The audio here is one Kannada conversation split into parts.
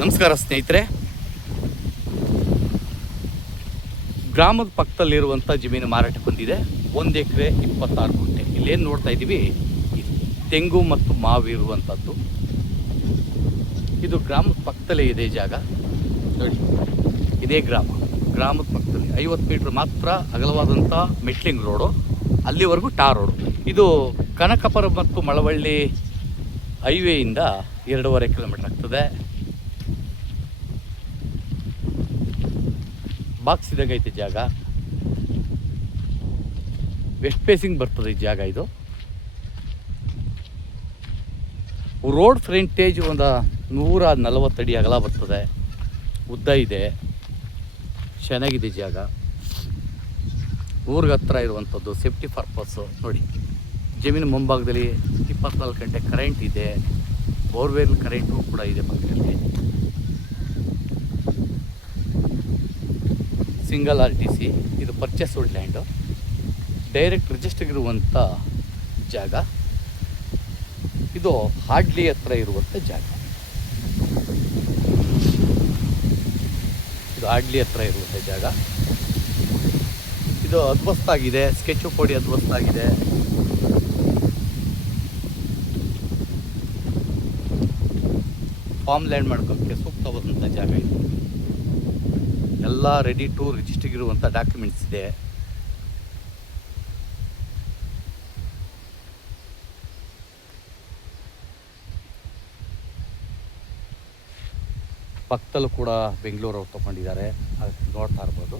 ನಮಸ್ಕಾರ ಸ್ನೇಹಿತರೆ. ಗ್ರಾಮದ ಪಕ್ಕದಲ್ಲಿರುವಂಥ ಜಮೀನು ಮಾರಾಟಕ್ಕೆ ಬಂದಿದೆ. 1 ಎಕರೆ 26 ಗುಂಟೆ. ಇಲ್ಲೇನು ನೋಡ್ತಾ ಇದ್ದೀವಿ, ತೆಂಗು ಮತ್ತು ಮಾವು ಇರುವಂಥದ್ದು. ಇದು ಗ್ರಾಮದ ಪಕ್ಕದಲ್ಲೇ ಇದೆ ಜಾಗ ನೋಡಿ. ಇದೇ ಗ್ರಾಮದ ಪಕ್ಕದಲ್ಲಿ 50 ಮೀಟ್ರ್ ಮಾತ್ರ ಅಗಲವಾದಂಥ ಮೆಟ್ಲಿಂಗ್ ರೋಡು, ಅಲ್ಲಿವರೆಗೂ ಟಾರ್ ರೋಡು. ಇದು ಕನಕಪುರ ಮತ್ತು ಮಳವಳ್ಳಿ ಹೈವೇಯಿಂದ 2.5 ಕಿಲೋಮೀಟ್ರ್ ಆಗ್ತದೆ. ಬಾಕ್ಸ್ ಇದ್ದಾಗ ಐತೆ ಜಾಗ. ವೆಸ್ಟ್ ಫೇಸಿಂಗ್ ಬರ್ತದೆ ಈ ಜಾಗ. ಇದು ರೋಡ್ ಫ್ರಂಟೇಜ್ ಒಂದು 140 ಅಡಿ ಅಗಲ ಬರ್ತದೆ, ಉದ್ದ ಇದೆ, ಚೆನ್ನಾಗಿದೆ ಜಾಗ. ಊರಿಗೆ ಹತ್ರ ಇರುವಂಥದ್ದು, ಸೇಫ್ಟಿ ಪರ್ಪಸ್ಸು ನೋಡಿ. ಜಮೀನು ಮುಂಭಾಗದಲ್ಲಿ 24 ಗಂಟೆ ಕರೆಂಟ್ ಇದೆ, ಬೋರ್ವೆಲ್ ಕರೆಂಟು ಕೂಡ ಇದೆ ಪಕ್ಕದಲ್ಲಿ. Single RTC. ಇದು ಪರ್ಚೇಸ್ಡ್ ಲ್ಯಾಂಡು, ಡೈರೆಕ್ಟ್ ರಿಜಿಸ್ಟರ್ ಇರುವಂಥ ಜಾಗ. ಇದು ಹಾಡ್ಲಿ ಹತ್ರ ಇರುವಂಥ ಜಾಗ. ಇದು ಹಾಡ್ಲಿ ಹತ್ರ ಇರುವಂಥ ಜಾಗ. ಇದು ಅದ್ವಸ್ತಾಗಿದೆ, ಸ್ಕೆಚ್ ಕೊಡಿ ಅದ್ವಸ್ತಾಗಿದೆ. ಫಾರ್ಮ್ ಲ್ಯಾಂಡ್ ಮಾಡ್ಕೋಕ್ಕೆ ಸೂಕ್ತವಾದಂಥ ಜಾಗ ಇದು. ಎಲ್ಲ ರೆಡಿ ಟು ರಿಜಿಸ್ಟರ್ ಇರುವಂಥ ಡಾಕ್ಯುಮೆಂಟ್ಸ್ ಇದೆ. ಪಕ್ಕದಲ್ಲೂ ಕೂಡ ಬೆಂಗಳೂರವ್ರು ತೊಗೊಂಡಿದ್ದಾರೆ, ನೋಡ್ತಾ ಇರ್ಬೋದು.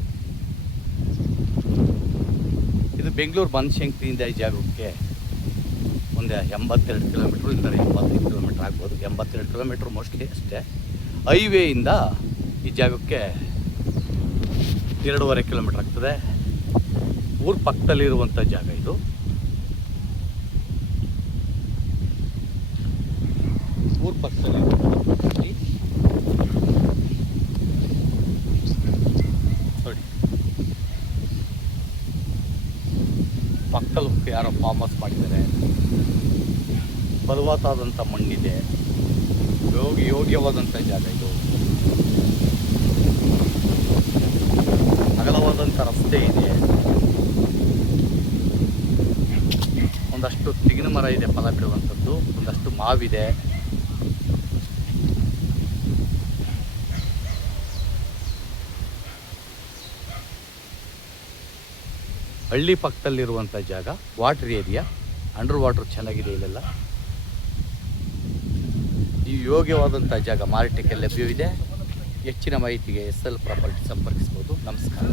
ಇದು ಬೆಂಗಳೂರು ಬನಶಂಕರಿಯಿಂದ ಈ ಜಾಗಕ್ಕೆ ಒಂದು 82 ಕಿಲೋಮೀಟ್ರು, ಇಲ್ಲ 85 ಕಿಲೋಮೀಟ್ರ್ ಆಗ್ಬೋದು. 82 ಕಿಲೋಮೀಟ್ರ್ ಮೋಸ್ಟ್ಲಿ ಅಷ್ಟೇ. ಹೈವೇಯಿಂದ ಈ ಜಾಗಕ್ಕೆ 2.5 ಕಿಲೋಮೀಟ್ರ್ ಆಗ್ತದೆ. ಊರ ಪಕ್ಕದಲ್ಲಿರುವಂಥ ಜಾಗ ಇದು. ಊರ ಪಕ್ಕದಲ್ಲಿ ನೋಡಿ, ಪಕ್ಕದಲ್ಲಿ ಯಾರೋ ಫಾರ್ಮ್ ಹೌಸ್ ಮಾಡಿದ್ದಾರೆ. ಫಲವತ್ತಾದಂಥ ಮಣ್ಣಿದೆ, ಯೋಗ್ಯವಾದಂಥ ಜಾಗ ಇದು. ಅಗಲವಾದಂಥ ರಸ್ತೆ ಇದೆ. ಒಂದಷ್ಟು ತೆಂಗಿನ ಮರ ಇದೆ ಫಲ ಬಿಡುವಂಥದ್ದು, ಒಂದಷ್ಟು ಮಾವಿದೆ. ಹಳ್ಳಿ ಪಕ್ಕದಲ್ಲಿರುವಂಥ ಜಾಗ, ವಾಟರ್ ಏರಿಯಾ, ಅಂಡರ್ ವಾಟರ್ ಚೆನ್ನಾಗಿದೆ ಇಲ್ಲೆಲ್ಲ. ಈ ಯೋಗ್ಯವಾದಂಥ ಜಾಗ ಮಾರಾಟಕ್ಕೆ ಲಭ್ಯವಿದೆ. ಹೆಚ್ಚಿನ ಮಾಹಿತಿಗೆ SL ಪ್ರಾಪರ್ಟಿ ಸಂಪರ್ಕಿಸ್ಬೋದು. ನಮಸ್ಕಾರ.